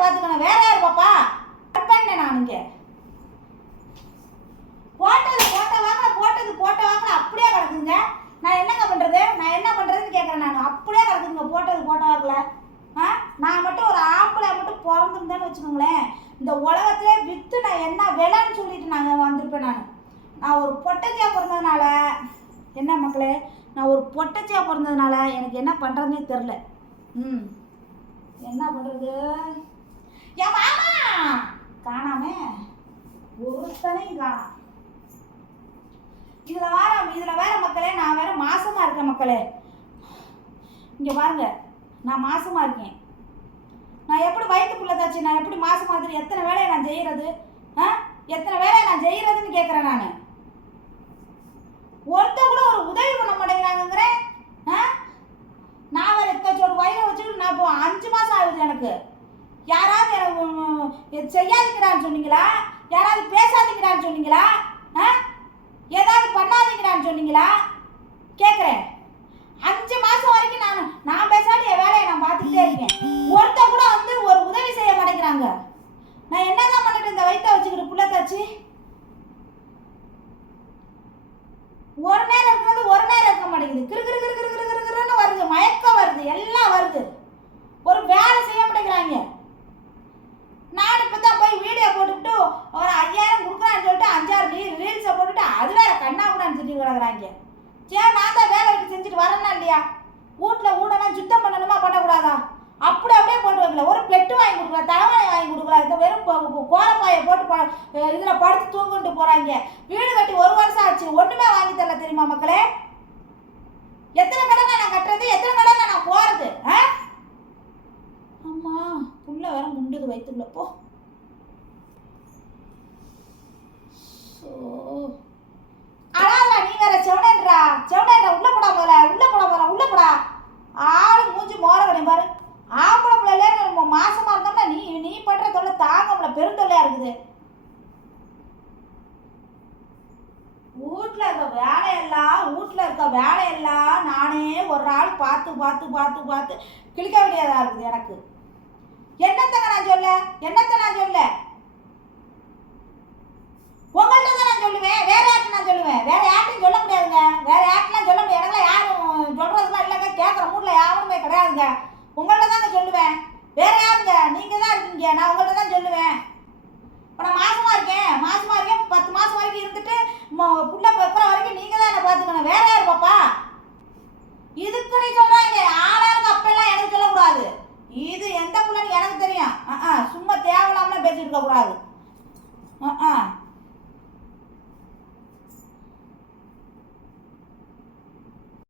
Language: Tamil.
பார்த்துக்கணும். வேற யார் பாப்பா? கட் பண்ணேன் நான் இங்கே. போட்டது போட்ட வாக்கில் போட்டது போட்ட வாக்கில் அப்படியே கிடக்குங்க நான் என்னங்க பண்ணுறது நான் என்ன பண்ணுறதுன்னு கேட்குறேன் நான். அப்படியே கிடக்குங்க போட்டது போட்ட வாக்கில். ஆ? நான் மட்டும் ஒரு ஆம்பளை மட்டும் பிறந்திருந்தேன்னு வச்சுக்கோங்களேன். இந்த உலகத்திலே விற்று நான் என்ன விலைன்னு சொல்லிட்டு நாங்கள் வந்திருப்பேன் நான். நான் ஒரு பொட்டச்சியாக பிறந்ததுனால என்ன மக்களே? நான் ஒரு பொட்டச்சியாக பிறந்ததுனால எனக்கு என்ன பண்ணுறதுனே தெரில ம். என்ன பண்ணுறது என் மாமா! காணாம. ஒருத்தனையும் காணாம். இதில் வேற இதில் வேற மக்களே நான் வேற மாசமா இருக்கேன் மக்களே. இங்கே பாருங்க நான் மாசமா இருக்கேன். நான் எப்படி வயிற்றுக்குள்ள தாச்சு நான் எப்படி மாசமா இருந்து எத்தனை வேலையை நான் செய்யறது? ஆ? எத்தனை வேலையை நான் செய்யறதுன்னு கேட்குறேன் நான் ஒருத்தர் கூட ஒரு உதவி பண்ண மாட்டேங்கிறாங்கங்கிறேன் ஆ நான் வேற எத்தாச்சும் ஒரு வயிறை வச்சுக்கிட்டு நான் இப்போ அஞ்சு மாதம் ஆகுது எனக்கு யாராவது எனக்கு உம், இது சொன்னீங்களா? யாராவது பேசாதீங்கிறான்னு சொன்னீங்களா? ஆ? ஏதாவது பண்ணாதீங்கிறான்னு சொன்னீங்களா? கேட்குறேன் அஞ்சு மாதம் வரைக்கும் நான் நான் பேசாட்டி என் வேலையை நான் பார்த்துக்கிட்டே இருக்கேன். ஒருத்த கூட வந்து ஒரு உதவி செய்ய மாட்டேங்கிறாங்க. நான் என்னதான் பண்ணிட்டு இந்த வயிற்ற வச்சுக்கிட்டு புள்ள தாச்சு? ஒரு நேரம் இருக்கிறது ஒரு நேரம் இருக்க மாட்டேங்குது. கிருக்கிரு திட்டி சரி நான் தான் வேலை வெட்டி செஞ்சுட்டு வரேன்னா இல்லையா? வீட்டில் ஊடனா சுத்தம் பண்ணணுமா? பண்ணக்கூடாதா? அப்படி அப்படியே போட்டு வைக்கல ஒரு பிளெட்டு வாங்கி கொடுக்கல தலைவாணி வாங்கி கொடுக்கல இந்த வெறும் கோரப்பாயை போட்டு இதில் படுத்து தூங்கிட்டு போகிறாங்க வீடு கட்டி ஒரு வருஷம் ஆச்சு ஒன்றுமே வாங்கி தரல தெரியுமா மக்களே? எத்தனை கடனை நான் கட்டுறது? எத்தனை கடனை நான் போகிறது ஆ? அம்மா புள்ள வேற முண்டுது வைத்துள்ளப்போ ஸோ பாரு. ஆம்பளை பிள்ளைல நம்ம மாசமா இருந்தோம்னா நீ நீ பண்ற தொல்லை தாங்க முடியல. பெருந்தொல்லையா இருக்குது. வீட்டில் இருக்க வேலையெல்லாம் வீட்டில் இருக்க வேலையெல்லாம் நானே ஒரு ஆள் பார்த்து பார்த்து பார்த்து பார்த்து கிழிக்க வேண்டியதாக இருக்குது எனக்கு. என்னத்தங்க நான் சொல்ல? என்னத்த 啊啊